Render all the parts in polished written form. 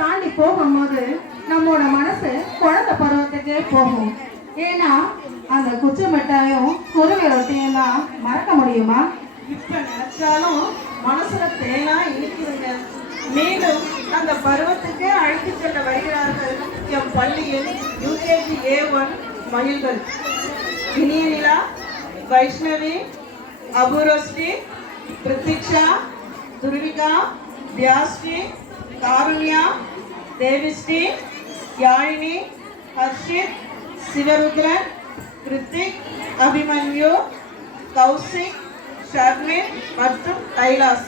தாண்டி போகும்போது நம்மளோட மனசு குழந்தை பருவத்துக்கே போகும். ஏன்னா அந்த குச்சி மிட்டாயும் குருவி ரொட்டியும் தான் மறக்க முடியுமா? இப்ப நினைச்சாலும் மனசுல தேனா இருக்குதுங்க. மீண்டும் அந்த பருவத்துக்கு அழைத்து செல்ல வருகிறார்கள் எம் பள்ளியில் யூகேஜி A1 மகிழ்கள். இனிய நிலா, வைஷ்ணவி, அபூர்வஸ்ரீ, பிரதீக்ஷா, துர்விகா, வியாஸ்ரீ, காருண்யா, தேவிஸ்ரீ, யாழினி, ஹர்ஷித், சிவருத்ரன், கிருத்திக், அபிமன்யு, கௌசிக், ஷர்மின் மற்றும் கைலாஸ்.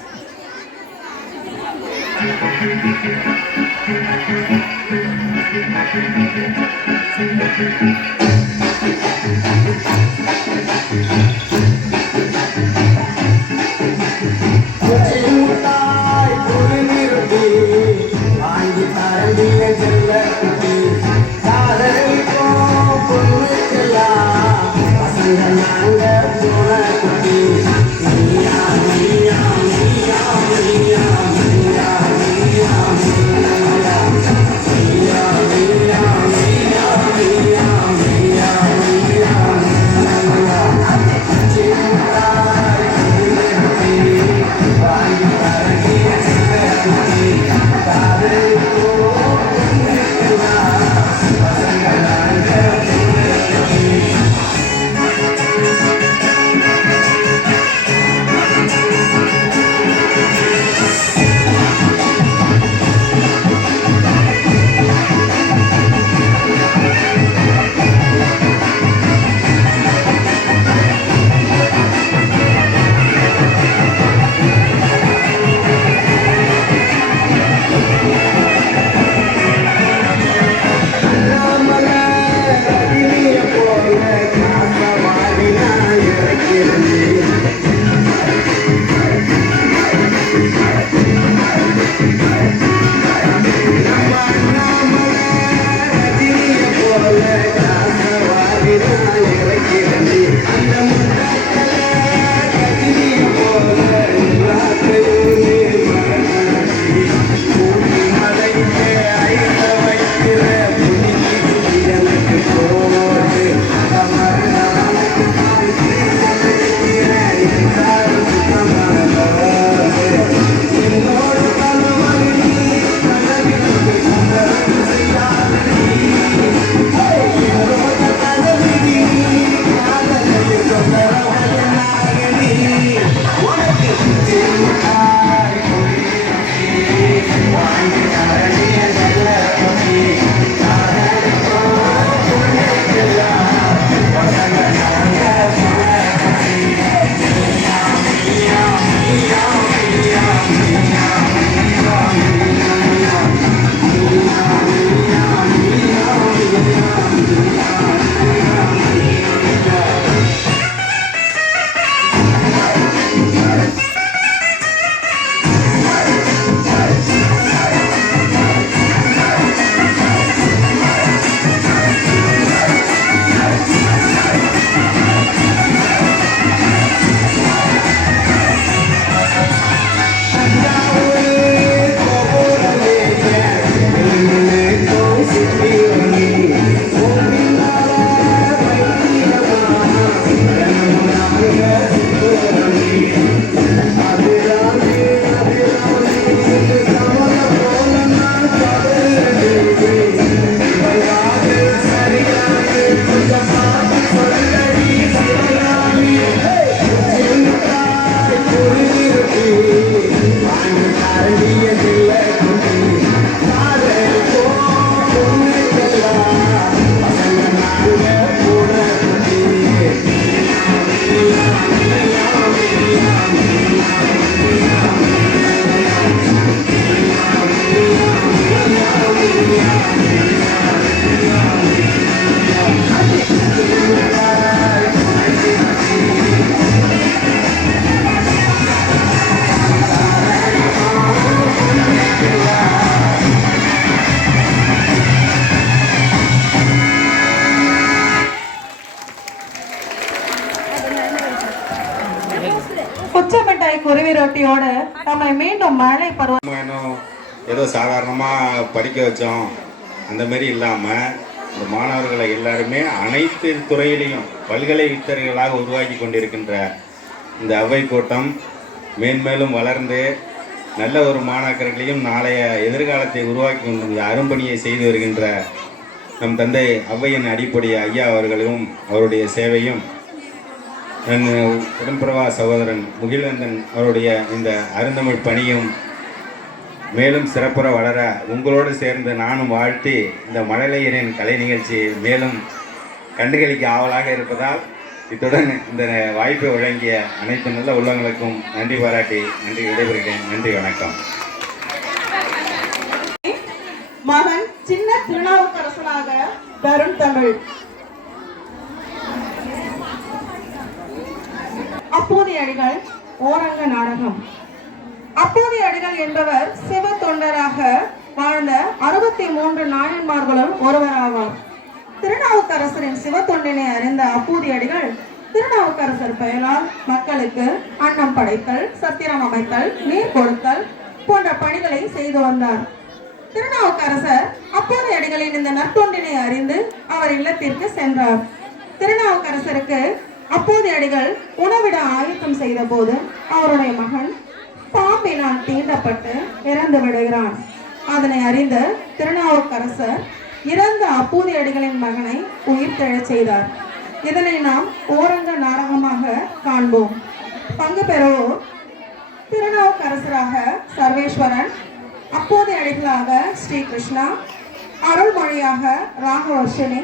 குச்சமிட்டாய் குருவி ரொட்டியோட நம்மை மீண்டும் மழை பருவம் ஏதோ சாதாரணமாக படிக்க வச்சோம் அந்த மாதிரி இல்லாமல் இந்த மாணவர்களை எல்லாருமே அனைத்து துறையிலையும் பல்கலை வித்தர்களாக உருவாக்கி கொண்டிருக்கின்ற இந்த அவை கூட்டம் மேன்மேலும் வளர்ந்து நல்ல ஒரு மாணாக்கர்களையும் நாளைய எதிர்காலத்தை உருவாக்கி கொண்டு அரும்பணியை செய்து வருகின்ற நம் தந்தை ஔவையின் அடிப்படை ஐயா அவர்களும் அவருடைய சேவையும் என் உடன்பிறவா சகோதரன் முகில்வேந்தன் அவருடைய இந்த அருந்தமிழ் பணியும் மேலும் சிறப்புற வளர உங்களோடு சேர்ந்து நானும் வாழ்த்தி இந்த மழலையரின் கலை நிகழ்ச்சி மேலும் கண்டுகளிக்க ஆவலாக இருப்பதால் இத்துடன் இந்த வாய்ப்பை வழங்கிய அனைத்து நல்ல உள்ளங்களுக்கும் நன்றி பாராட்டி நன்றி விடைபெறுகிறேன். நன்றி, வணக்கம். மகன் சின்ன திருநாவுக்கரசனாக தருண் தமிழ். அப்போதைய அடிகள் ஓரங்க நாடகம். அப்போதைய அடிகள் என்பவர் சிவ தொண்டராக வாழ்ந்த 63 நாயன்மார்களுள் ஒருவராவார். திருநாவுக்கரசரின் சிவ தொண்டினை அறிந்த அப்போதைய அடிகள் திருநாவுக்கரசர் பெயரால் மக்களுக்கு அன்னம் படைத்தல், சத்திரம் அமைத்தல், நீர் கொடுத்தல் போன்ற பணிகளை செய்து வந்தார். திருநாவுக்கரசர் அப்போதைய அடிகளின் இந்த நற்தொண்டினை அறிந்து அவர் இல்லத்திற்கு சென்றார். திருநாவுக்கரசருக்கு அப்போதைய அடிகள் உணவிட ஆயத்தம் செய்த போது அவருடைய மகன் பாம்பினால் தீண்டப்பட்டு இறந்து விடுகிறான். அதனை அறிந்த திருநாவுக்கரசர் இறந்த அப்போதைய அடிகளின் மகனை உயிர் தெழச் செய்தார். இதனை நாம் ஓரங்க நாடகமாக காண்போம். பங்கு பெறுவோர் திருநாவுக்கரசராக சர்வேஸ்வரன், அப்போதைய அடிகளாக ஸ்ரீகிருஷ்ணா, அருள்மொழியாக ராகவர்ஷினி,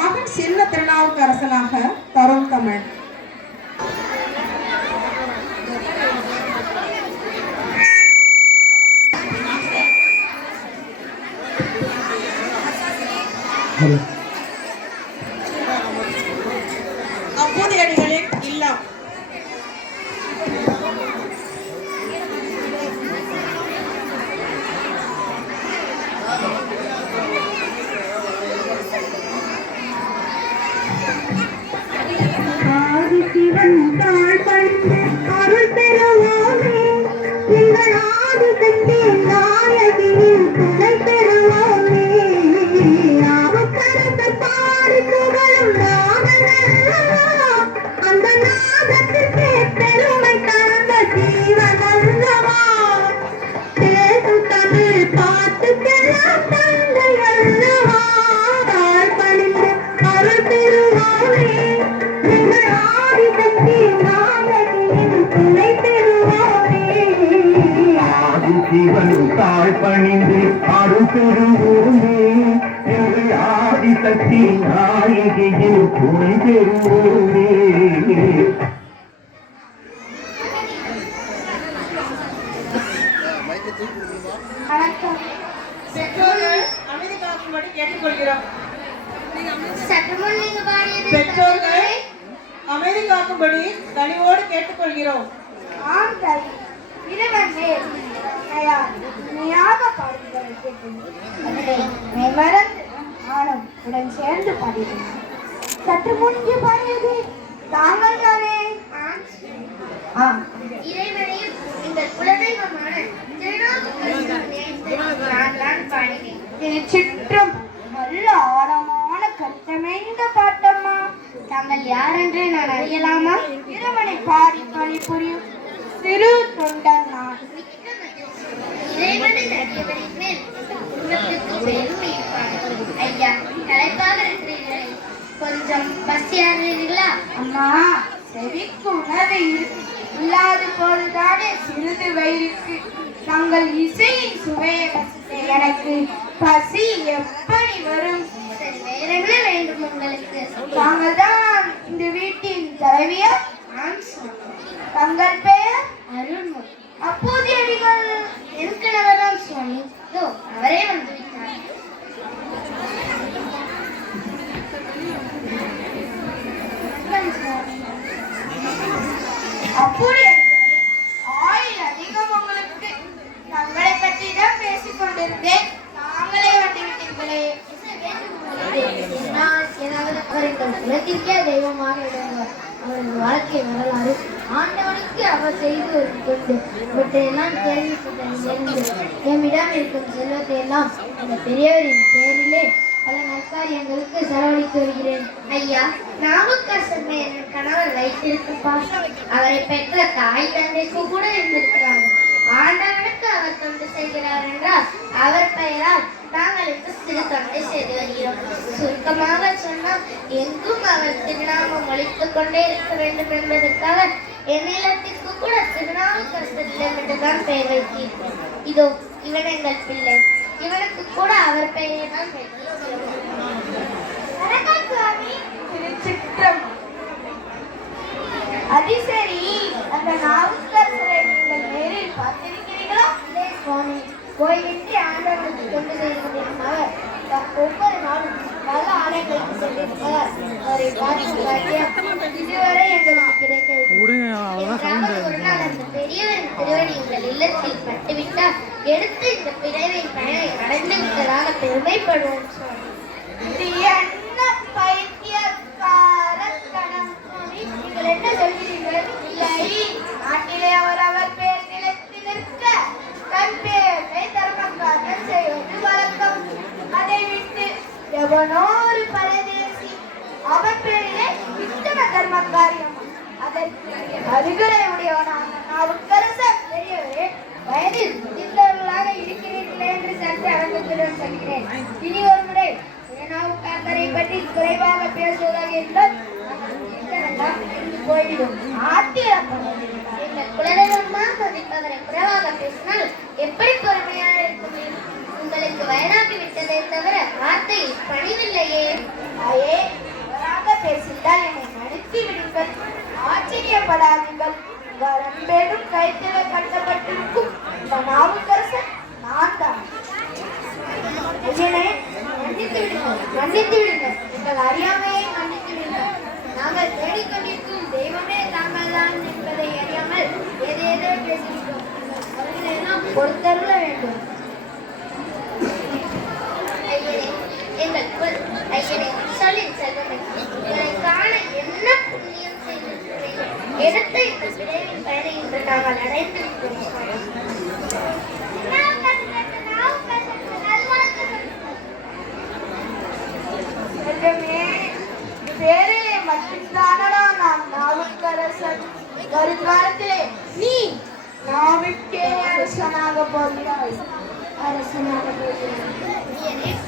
மகன் சின்ன திருநாவுக்கரசனாக தருண் தமிழ். அப்போதைய அடிகளின் இல்லம். ஆதிசிவன் தாழ் பணிந்து அருள் பெறுவோமே, எங்கள் ஆதிசக்தி நாயகியின் துணை பெறுவோமே. ஆவக்கரச பாடி புகழும் நாதனல்லவா, அந்த நாதத்திற்கே பெருமை தந்த ஜீவனல்லவா. பேசு தமிழ் பாட்டுக்கெல்லாம் தந்தை அல்லவா. தாழ் பணிந்து அருள் பெறுவோமே, எங்கள் ஆதிசக்தி நாயகியின் துணை பெறுவோமே. ஆதிசிவன் தாழ் பணிந்து அருள் பெறுவோமே, எங்கள் ஆதிசக்தி நாயகியின் துணை பெறுவோமே. பெற்றோர்கள் அமைதி காக்கும்படி கேட்டுக்கொள்கிறோம். சற்றுமுன் நீங்க பாடியது பெற்றோர்கள் அமைதி காக்கும்படி கனிவோடு கேட்டுக்கொள்கிறோம். ஆம் தாய், இறைவன் மேல் உண்மையாக பாடுகிறதை கேட்டேன். அதனை மெய்மறந்து நானும் உடன் சேர்ந்து பாடினேன். சற்று முன்பு பாடியது தாங்கள் தானே? ஆம். இறைவனையும் இந்த குலதெய்வமான திருநாவுக்கரசரை நான் தான் பாடினேன். திருச்சிற்றம் நல்ல ஆழமான கருத்தமைந்த பாட்டம்மா. தாங்கள் யாரென்று நான் அறியலாமா? இறைவனை பாடி பணிபுரியும் சிறு தொண்டன் நான். இறைவனின் அடியவரின் மேல் இந்த குடும்பத்திற்கு பெருமை இருப்பார்கள். ஐயா, களைப்பாக இருக்கிறீர்களே, கொஞ்சம் பசியாகிறீர்களா? அம்மா, செவிக்கு உணவு இல்லாத போதுதானே சிறிது வயிறுக்கு. தங்கள் இசையின் சுவையை ரசித்த எனக்கு பசி எப்படி வரும்? சரி, வேறென்ன வேண்டும் உங்களுக்கு? தாங்கள் தான் இந்த வீட்டின் தலைவியா? ஆம் சுவாமி. தங்கள் பெயர்? அருள்மொழி. அப்போதைய அடிகள் என் கணவர்தான் சுவாமி. இதோ அவரே வந்து விட்டார். அப்போதைய அடிகளே, ஆயுள் அதிகம் உங்களுக்கு. தங்களை பற்றி தான் பேசிக் கொண்டிருந்தேன், தாங்களே வந்துவிட்டீர்களே. நான் ஏதாவது அவர் எங்கள் குலத்திற்கே தெய்வமாக விடுவார். அவரது வாழ்க்கை வரலாறு ஆண்டவனுக்கு அவர் செய்து ஒரு தொண்டு இவற்றையெல்லாம் கேள்விப்பட்டிருந்து எம்மிடம் இருக்கும் செல்வத்தை எல்லாம் அந்த பெரியவரின் பேரிலே பல நற்காரியங்களுக்கு செலவழித்து வருகிறேன். ஐயா, நாவுக்கரசர் மேல் என் கணவர் வைத்திருக்கும் பாசம் அவரை பெற்ற தாய் தந்தைக்கு கூட இருந்திருக்கிறார். ஆண்டவனுக்கு அவர் தொண்டு செய்கிறார் என்றால் அவர் பெயரால் நாங்கள் இந்த சிறு தொண்டை செய்து வருகிறோம். சுருக்கமாக சொன்னால் எங்கும் அவர் திருநாமம் ஒழித்துக் கொண்டே இருக்க வேண்டும் என்பதற்காக என்னிடத்திற்கு கூட திருநாவுக்கரசர் இல்லம் என்றுதான் பெயர் வைத்திருக்கிறோம். இதோ இவன் எங்கள் பிள்ளை, இவனுக்கு கூட அவர் பெயரை தான் அது சரி, அந்த நாவுக்கரசரை நீங்கள் நேரில் பார்த்திருக்கிறீர்களா? இல்லை சுவாமி, போய்விட்டு ஆண்டவனுக்கு தொண்டு செய்து கொண்டிருந்தார். ஒவ்வொரு நாளும் பல ஆலயங்களுக்கு சென்றிருப்பார். அவரை பார்க்கும் பாக்கியம் இதுவரை எங்களுக்கு கிடைக்கவில்லை. ஒரு நாள் அந்த பெரியவரின் திருவடி உங்கள் இல்லத்தில் பட்டுவிட்டால் எடுத்து இந்த பிறவை பயனை அடைந்து விட்டதாக பெருமைப்படுவோம் சுவாமி. இது என்ன பைத்தியக்காரத்தனம்? நீங்கள் என்ன சொல்கிறீர்கள்? இல்லை, நாட்டிலே அவர் பேர் நிலைத்து நிற்க தன் பேரை தர்மக்காரன் செய்வது வழக்கம். அதை விட்டு எவனோ ஒரு பரதேசி அவன் பேரிலே இத்தன தர்மக்காரியம், அதற்கு அருகரை உடையவனான நாவுக்கரசர் பெரியவரே, வயதில் முதிர்ந்தவர்களாக இருக்கிறீர்களே என்று சற்று அடக்கத்துடன் சொல்கிறேன். இனி ஒரு முறை நாவுக்கரசரை பற்றி குறைவாக பேசுவதாக இருந்தால் போய்விடும். எங்கள் குலதெய்வமா மதிப்பவரை குறைவாக பேசினால் எப்படி பொறுமையாக இருக்க முடியும்? உங்களுக்கு வயதாகி விட்டதை தவிர வார்த்தை பணிவில்லையே. தாயே, வராக பேசிட்டால் என்னை நடத்தி விடுங்கள். ஆச்சரியப்படாதீர்கள். வரம்பேடும் கைத்தில கட்டப்பட்டிருக்கும் நாவுக்கரசன் நான் தான். என்னை மன்னித்து விடுங்கள், மன்னித்து விடுங்கள். எங்கள் அறியாமையை மன்னித்து விடுங்கள். நாங்கள் தேடிக்கொண்டிருக்கும் தெய்வமே தாங்கள் தான் என்பதை அறியாமல் ஏதேதோ பேசிவிட்டோம். அவர்களை எல்லாம் பொறுத்தருள வேண்டும். ஐயனே, சொல்லின் செல்வமே, உங்களை காண என்ன புண்ணியம் செய்திருக்கிறேன்? எடுத்த இந்த பிறவின் பயனை இன்று நாங்கள் அடைந்து விட்டோம். பேரிலே மட்டும்தானடா நான் நாவுக்கரசன். வருங்காலத்திலே நீ நாவுக்கே அரசனாக போகிறாய். அரசனாக போகிறாய்.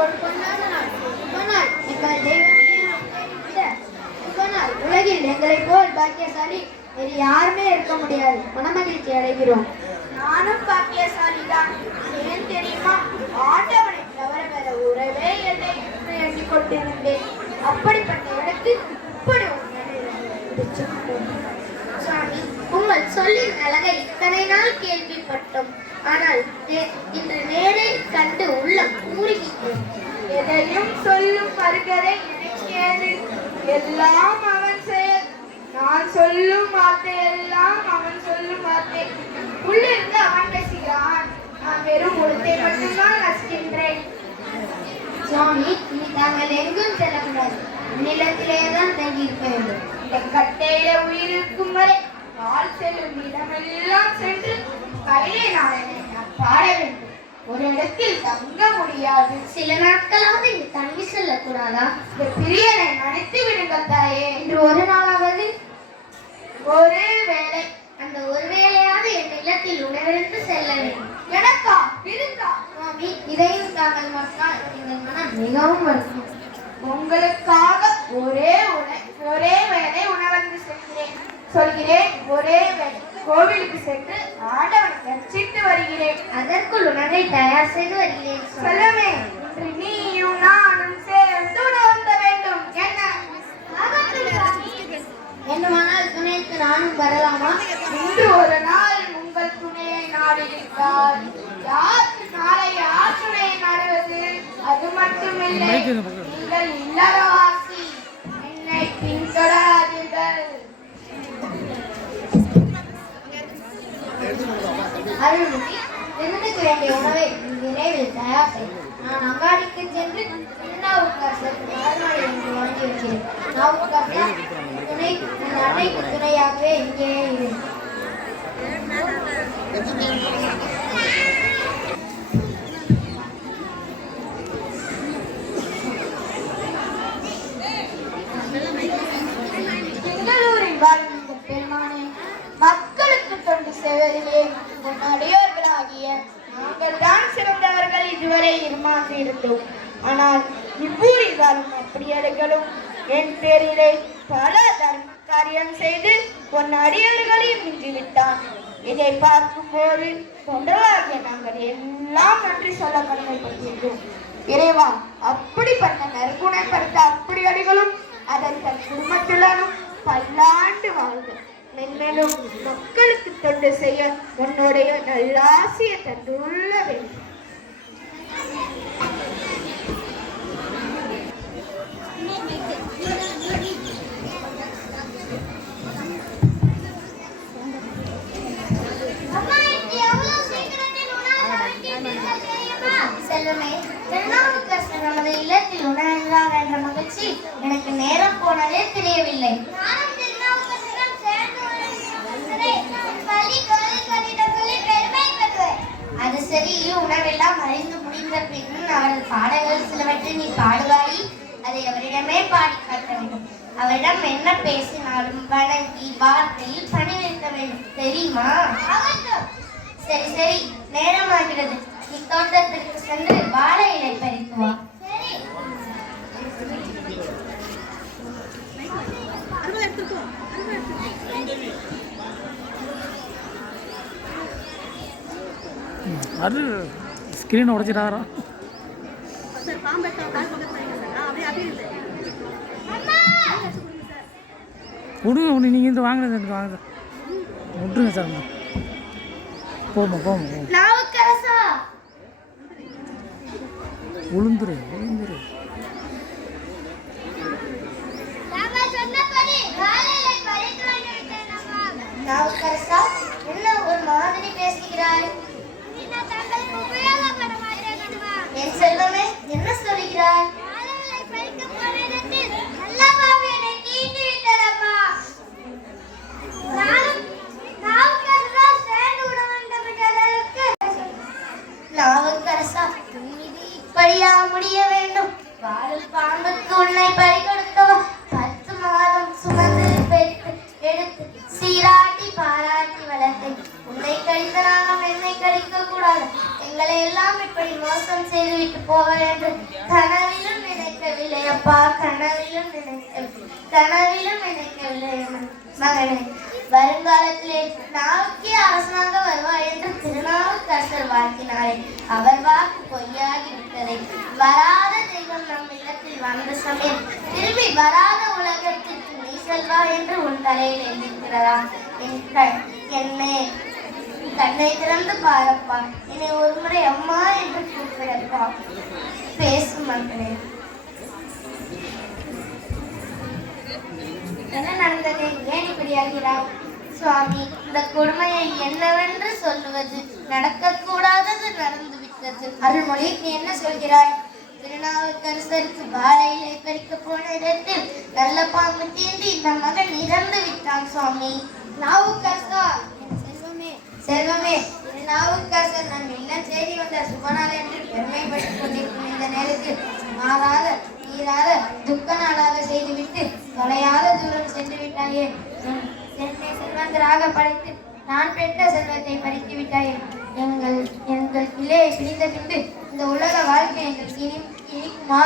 ஒரு பொன்னான நாள், சுபநாள், எங்கள் தெய்வமே சுபநாள். உலகில் எங்களை போல் பாக்கியசாலி வேறு யாருமே இருக்க முடியாது. மனமகிழ்ச்சி அடைகிறோம். நானும் பாக்கியசாலி தான். ஏன் தெரியுமா? ஆண்டவனை தவிர வேற உறவே இல்லை என்று எண்ணிக்கொண்டிருந்தேன். அப்படிப்பட்ட இடத்து இப்படி சுவாமி, உங்கள் சொல்லின் அழகை இத்தனை நாள் கேள்விப்பட்டோம். ஆனால் இன்று நேரில் கண்டு உள்ளம் கூறுகின்றோம். எதையும் சொல்லும் வருகிறதை நினைக்கிறது. எல்லாம் அவன் செயல். நான் சொல்லும் வார்த்தை எல்லாம் அவன் சொல்லும் வார்த்தை. உள்ளிருந்து அவன் பேசுகிறான். நான் வெறும் உளுத்தை மட்டும்தான் ரசிக்கின்றேன். சுவாமி, இனி தாங்கள் எங்கும் செல்லக்கூடாது. நிலத்திலேதான் தங்கியிருக்க வேண்டும். இந்த கட்டையில உயிர் இருக்கும் வரை கால் செல்லும் இடமெல்லாம் சென்று கையிலே நான் பாட வேண்டும். ஒரு இடத்தில் தங்க முடியாது. சில நாட்களாவது இங்கு தங்கி செல்லக்கூடாதா? இந்த பிரியனை நினைத்து விடுங்கள் தாயே. இன்று ஒரு நாளாவது ஒரு வேளை அந்த ஒரு வேளையாவது என் இல்லத்தில் உணவிருந்து செல்ல வேண்டும். எனக்கா இருந்தா? சுவாமி, இதையும் தாங்கள் மறந்தால் எங்கள் மனம் மிகவும் வருத்தம். உங்களுக்காக ஒரே வேளை உணவருந்து சொல்கிறேன். ஒரே வேளை கோவிலுக்கு சென்று ஆண்டவனை தரிசித்து வருகிறேன். அதற்குள் உணவை தயார் செய்து வருகிறேன். சொல்லவே, இன்று நீயும் நானும் சேர்ந்து உணவருந்த வேண்டும். என்ன? வேண்டுமானால் துணைக்கு நானும் வரலாமா? இன்று ஒரு நாள் உங்கள் துணையை நாடியிருக்கார். யார் துணையை நாடுவது? அது மட்டுமில்லை, நீங்கள் இல்லறவாசி. என்னை பின்தொடராதீர்கள். அருள்மொழி, விருந்துக்கு வேண்டிய உணவை விரைவில் தயார் செய். நான் அங்காடிக்கு சென்று நாவுக்கரசருக்கு மலர்மாலை என்று வாங்கி வைக்கிறேன். நாவுக்கரசர், துணை உன் அன்னைக்கு துணையாகவே இங்கேயே இரு. பெங்களூரில் வாழும் இந்த பெருமானே, மக்களுக்கு தொண்டு செய்வதிலே உன் அடியோர்களாகிய நாங்கள் தான் சிறந்தவர்கள் இதுவரை இருமாந்து இருந்தோம். ஆனால் இவ்வூரில் வாழும் அப்படியர்களும் என் பேரிலே பல தர்ம காரியம் செய்து உன் அடியோர்களையும் மிஞ்சிவிட்டான். இதை பார்க்கும்போது தொண்டர்களாகிய நாங்கள் எல்லாம் நன்றி சொல்ல கடமைப்பட்டிருக்கிறோம். இறைவா, அப்படிப்பட்ட நற்குணப்படுத்த அப்படியடிகளும் அதன் தன் குடும்பத்திலும் பல்லாண்டு வாழ்க. மென்மேலும் மக்களுக்கு தொண்டு செய்ய உன்னுடைய நல்லாசிய தந்துள்ள வேண்டும். செல்வமே, திருநாவுக்கரசர் நமது இல்லத்தில் உணர்ந்தார் என்ற மகிழ்ச்சி எனக்கு நேரம் போனதே தெரியவில்லை. அது சரி, உணவெல்லாம் அறிந்து முடிந்த பின் அவரது பாடல்கள் சிலவற்றை நீ பாடுவாய். அதை அவரிடமே பாடி காட்ட வேண்டும். அவரிடம் என்ன பேசினாலும் வணங்கி வார்த்தையில் பணிவிக்க வேண்டும், தெரியுமா? சரி சரி, நேரமாகிறது. நீ தோட்டத்திற்கு சென்று வாழை இலை பறிக்குவா. அது ஸ்க்ரீன் உடைச்சிட்டாரா? கொடுங்க ஒன்று, நீங்கள் இந்த வாங்கினது எனக்கு வாங்க விட்டுருங்க சார். போமா போமா, நாவுக்கரசா, உளுந்துரு உளுந்துரு. நாவுக்கரசா, என்ன ஒரு மாதிரி பேசுகிறாய்? என் செல்வமே, என்ன சொல்கிறாய்? நாவுக்கரசா, இப்படியா முடிய வேண்டும்? வாழும் பாம்புக்கு உன்னை பறி கொடுத்தவா 10 மாதம் சுமந்து பெற்று எடுத்து சீராட்டி பாராட்டி வளர்த்து உன்னை கடித்த நாகம் என்னை கடிக்க கூடாது. எங்களை எல்லாம் இப்படி மோசம் செய்துவிட்டு போக என்று கனவிலும் நினைக்கவில்லை அப்பா, கனவிலும் நினைக்கவில்லை மகனே. வருங்காலத்திலே நாவுக்கே அரசனாக வருவார் என்று திருநாவுக்கரசர் வாழ்த்தினாரே, அவர் வாக்கு பொய்யாகி விட்டதை. வராத தெய்வம் நம் இல்லத்தில் வந்த சமயம் திரும்பி வராத உலகத்திற்கு நீ செல்வா என்று உன் தலையில் எழுதியிருக்கிறதா? என்னை கண்ணை திறந்து பாரப்பா, என்னை ஒரு முறை அம்மா என்று கூப்பிடப்பா. பேசும் மகனே. என்ன நடந்தது? ஏன் இப்படி ஆகிறாய்? சுவாமி, இந்த கொடுமையை என்னவென்று சொல்லுவது? நடக்கக்கூடாதது நடந்துவிட்டது. அருள்மொழி, நீ என்ன சொல்கிறாய்? திருநாவுக்கரசருக்கு வாழையிலை பறிக்க போன இடத்தில் நல்ல பாம்பு தீண்டி இந்த மகன் இறந்து விட்டான் சுவாமி. நாவுக்கரசா, செல்வமே, திருநாவுக்கரசர் நம் இல்லம் தேடி வந்த சுபநாள் என்று பெருமைப்பட்டுக் கொண்டிருக்கும் இந்த நேரத்தில் மாறாத நீராத துக்க நாளாக செய்துவிட்டு தொலையாத தூரம் சென்று விட்டாயே. என்னை செல்வந்தராக படைத்து நான் பெற்ற செல்வத்தை பறித்து விட்டாயே. எங்கள் பிள்ளையை பிரிந்த பின்பு இந்த உலக வாழ்க்கை எங்களுக்கு இனிக்குமா?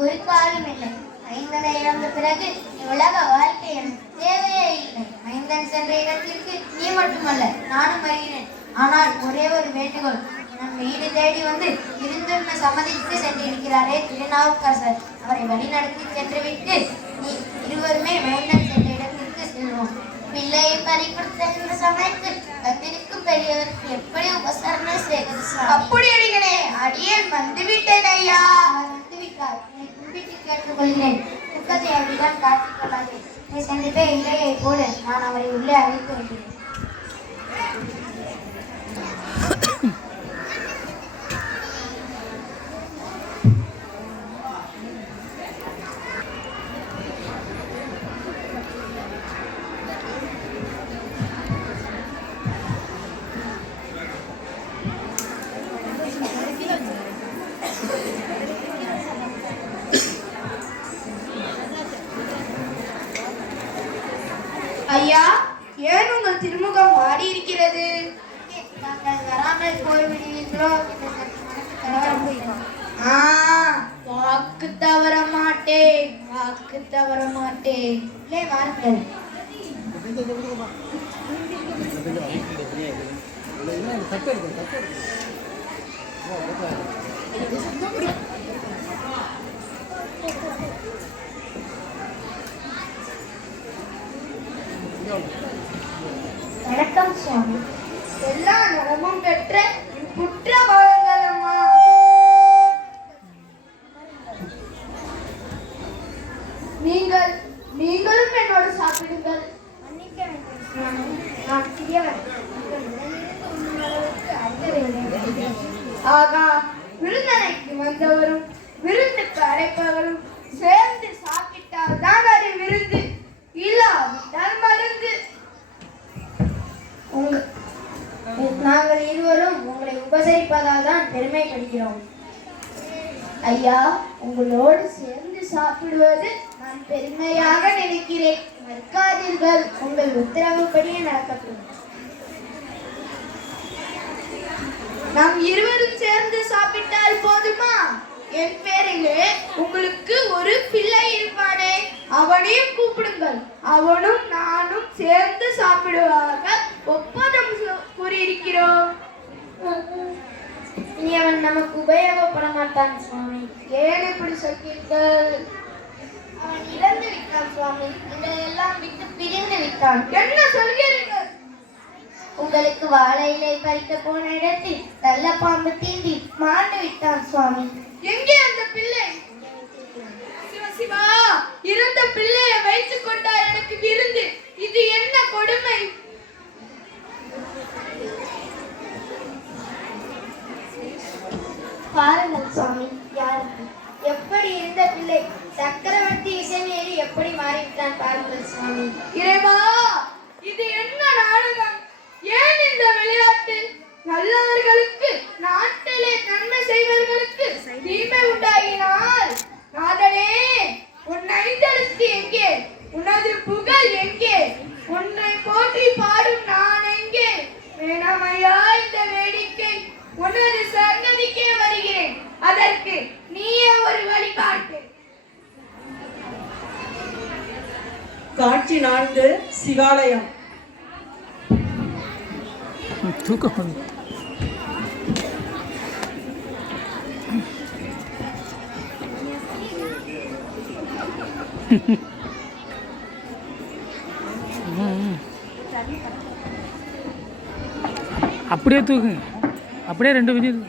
ஒரு காலம் இல்லை. மைந்தனை இழந்த பிறகு உலக வாழ்க்கை எனக்கு தேவையே இல்லை. மைந்தன் சென்ற இடத்திற்கு நீ மட்டுமல்ல, நானும் வருகிறேன். ஆனால் ஒரே ஒரு வேண்டுகோள். நம் வீடு தேடி வந்து விருந்துண்ண சம்மதித்து சென்றிருக்கிறாரே திருநாவுக்கரசர், அவரை வழி நடத்தி சென்றுவிட்டு நீ இருவருமே மைந்தன் சென்ற இடத்திற்கு செல்வோம். பிள்ளையை பறிகொடுத்த இந்த சமயத்தில் வந்திருக்கும் பெரியவருக்கு எப்படி உபசரணை செய்வது? அப்படி அடிகளே, அடியேன் வந்துவிட்டேன் ஐயா. வந்துவிட்டார். என்னை கும்பிட்டு கேட்டுக்கொள்கிறேன். துக்கத்தை அவரிடம் காட்டிக் கொள்ளாதே. நீ சந்திப்பே இல்லையை போல நான் அவரை உள்ளே அழைத்து வருகிறேன். வாக்கு தவற மாட்டேன், வாக்கு தவற மாட்டேன். வாருங்கள். வணக்கம் சுவாமி. எல்லா நலமும் பெற்ற குற்ற வாழுங்கள் அம்மா. நீங்களும் என்னோடு சாப்பிடுங்கள். நான் சிறியவன். ஆகா, விருந்தனைக்கு வந்தவரும் விருந்துக்கு அழைப்பவரும் சேர்ந்து சாப்பிட்டால் தான் அது விருந்து, இல்லாவிட்டால் மருந்து. நாங்கள் இருவரும் உங்களை உபசரிப்பதால் தான் பெருமைப்படுகிறோம். ஐயா, உங்களோடு சேர்ந்து சாப்பிடுவது நான் பெருமையாக நினைக்கிறேன். மறுக்காதீர்கள், உங்கள் உத்தரவுப்படியே நடக்கட்டும். நாம் இருவரும் சேர்ந்து சாப்பிட்டால் போதுமா? என் பேரிலே உங்களுக்கு ஒரு பிள்ளை இருப்பானே, அவனையும் கூப்பிடுங்கள். அவனும் நானும் சேர்ந்து சாப்பிடுவாக ஒப்பந்தம் கூறியிருக்கிறோம். இனி அவன் நமக்கு உபயோகப்பட மாட்டான் சுவாமி. ஏன் இப்படி சொல்கிறீர்கள்? அவன் இறந்து விட்டான் சுவாமி. இதையெல்லாம் விட்டு பிரிந்து விட்டான். என்ன சொல்கிறீர்கள்? உங்களுக்கு வாழை இலை பறிக்க போன இடத்தில் நல்ல பாம்பு தீண்டி மாண்டு விட்டான் சுவாமி. எங்கே அந்த பிள்ளை? சிவா, இறந்த பிள்ளையை வைத்துக் கொண்டா எனக்கு விருந்து. இது என்ன கொடுமை? பாருங்கள் சுவாமி, யாருக்கு எப்படி இருந்த பிள்ளை சக்கரவர்த்தி இசைமேறி எப்படி மாறிவிட்டான் பாருங்கள் சுவாமி. இறைவா, இது என்ன நாடகம்? ஏன் இந்த விளையாட்டு? நல்லவர்களுக்கு, நாட்டிலே நன்மை செய்வர்களுக்கு தீமை உண்டாகினால் நாதனே, உன் ஐந்தெழுத்து எங்கே? உனது புகழ் எங்கே? உன்னை போற்றி பாடும் நான் எங்கே? வேணாமையா இந்த வேடிக்கை? உனது சன்னதிக்கே வருகிறேன். அதற்கு நீயே ஒரு வழிகாட்டு. காட்சி 4, சிவாலயம். தூக்கம் அப்படியே தூக்குங்க, அப்படியே 2 மினிட்.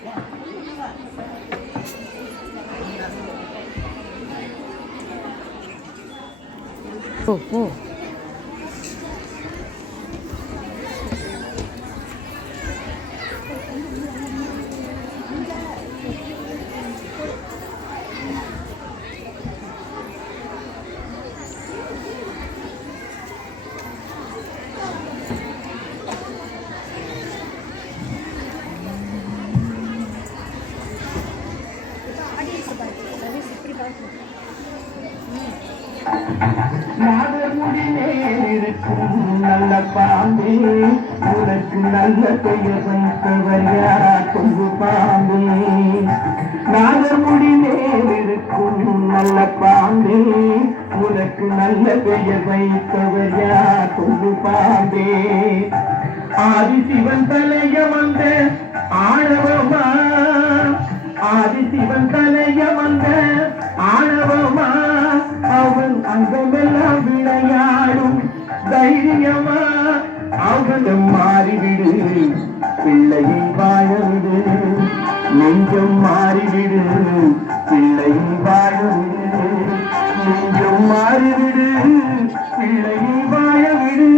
போ போ. நாகமுடி மேலிருக்கும் நல்ல பாம்பே, உனக்கு நல்ல பெயர் வைத்தவர் யார் கொங்கு பாம்பே? நாகமுடி மேலிருக்கும் நல்ல பாம்பே, உனக்கு நல்ல பெயர் வைத்தவர் யார் கொங்கு பாம்பே? ஆதிசிவன் தலைய வந்த ஆணவமா, ஆதிசிவன் தலைய வந்த ஆணவமா, அவன் அங்கமெல்லாம் விளையாடும் தைரியமா, அவனும் மாறிவிடு பிள்ளையை வாழவிடு, நெஞ்சம் மாறிவிடு பிள்ளையை வாழவிடு, நெஞ்சம் மாறிவிடு பிள்ளையை வாழவிடு.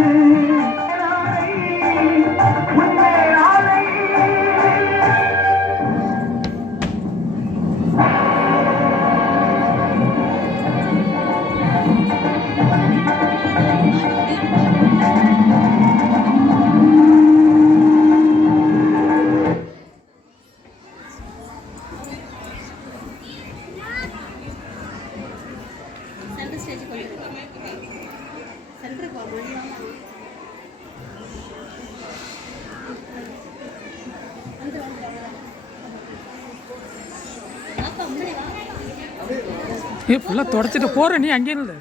ஏ ஃபுல்லாக தொடச்சிட்டு போகிற நீ அங்கேயே இல்லை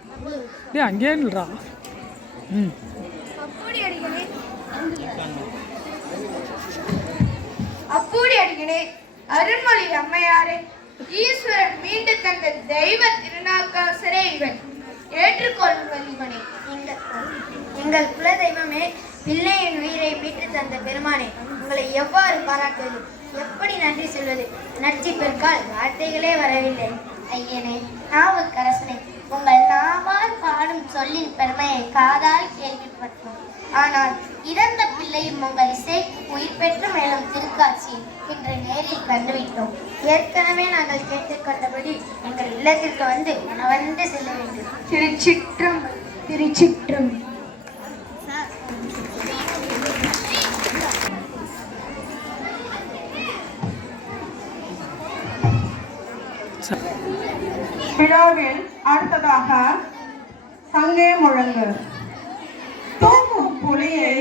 டே அங்கேயே இல்லைடா ம் அப்பூடி அடிகளே, அருண்மொழி அம்மையாரே, ஈஸ்வரன் மீண்டு தந்த தெய்வ திருநாவுக்கரசரே இவன். ஏற்றுக்கொள்ளுங்கள் இவனை. எங்கள் குல தெய்வமே, பிள்ளையின் உயிரை மீட்டு தந்த பெருமானே, உங்களை எவ்வாறு பாராட்டுவது, எப்படி நன்றி சொல்வது? நன்றி பெருக்கால் வார்த்தைகளே வரவில்லை. ஐயனே, நாவுக்கரசனே, உங்கள் நாவால் பாடும் சொல்லின் பெருமையை காதால் கேள்விப்பட்டோம். ஆனால் இறந்த பிள்ளையும் உங்கள் இசை உயிர் பெற்று மேலும் திருக்காட்சி இன்று நேரில் கண்டுவிட்டோம். ஏற்கனவே நாங்கள் கேட்டுக்கொண்டபடி எங்கள் இல்லத்திற்கு வந்து உணவந்து செல்ல வேண்டும். திருச்சிற்றம் திருச்சிற்றம். விழாவில் அடுத்ததாக சங்கே முழங்கு. தூங்கும் புலியை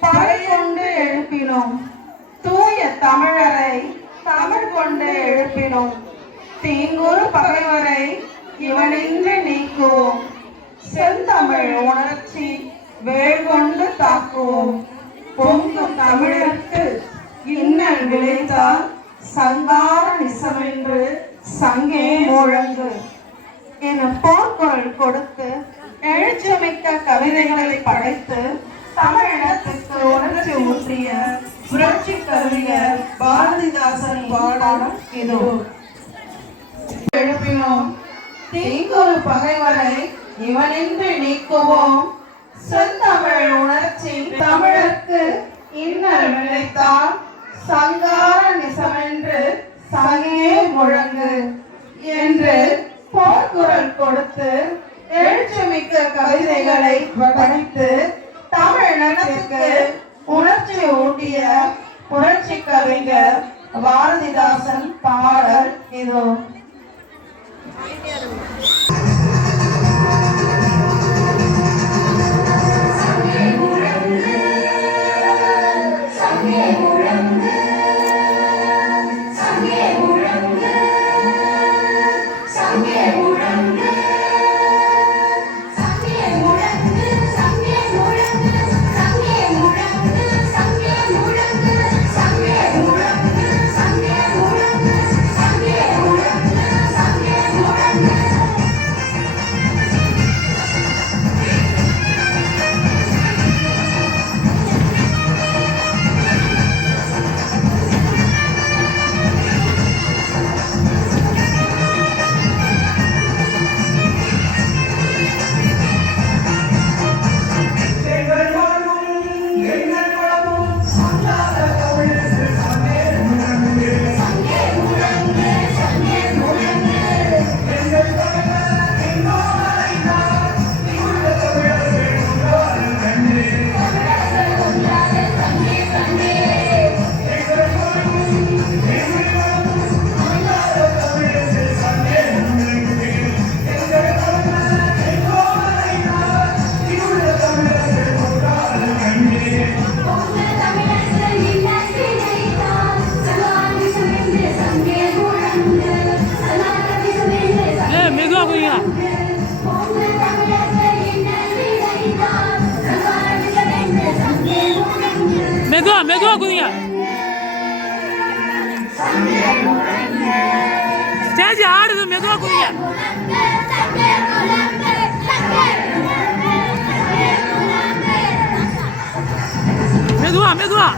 படை கொண்டு எழுப்பினோம், தூய தமிழரை தமிழ் கொண்டு எழுப்பினோம், தீங்குறு பகைவரை இவனின்றி நீக்குவோம், செந்தமிழ் உணர்ச்சி வேல் கொண்டு தாக்குவோம், பொங்கும் தமிழருக்கு இன்னல் விளைந்தால் சங்கார நிசமென்று சங்கே முழங்கு என போர்க்குரல் கொடுத்து எழுச்சிமிக்க கவிதைகளை படைத்து தமிழினத்துக்கு உணர்ச்சி ஊற்றிய புரட்சி கவிஞர் பாரதிதாசன் பாடலும் இதோ. எழுப்பினோம், தீங்குறு பகைவரை இவனின்றி நீக்குவோம், செந்தமிழ் உணர்ச்சி தமிழருக்கு இன்னல் விளைத்தால் சங்கார நிசமென்று சங்கே முழங்கு என்று போர்க்குரல் கொடுத்து எழுச்சிமிக்க கவிதைகளை படித்து தமிழினத்துக்கு உணர்ச்சி ஊட்டிய புரட்சி கவிஞர் பாரதிதாசன் பாடல் இதோ. மெதுவா குதிங்க. ஸ்டேஜ் ஆடுது, மெதுவா குதிங்க. மெதுவா மெதுவா.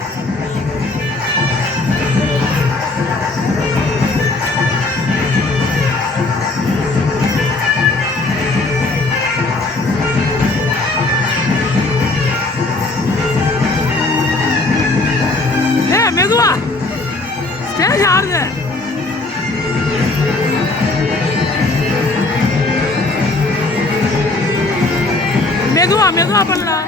மெதுவா ஸ்டேஜ் ஆடுது. மெதுவா மெதுவா பண்ணலாம்.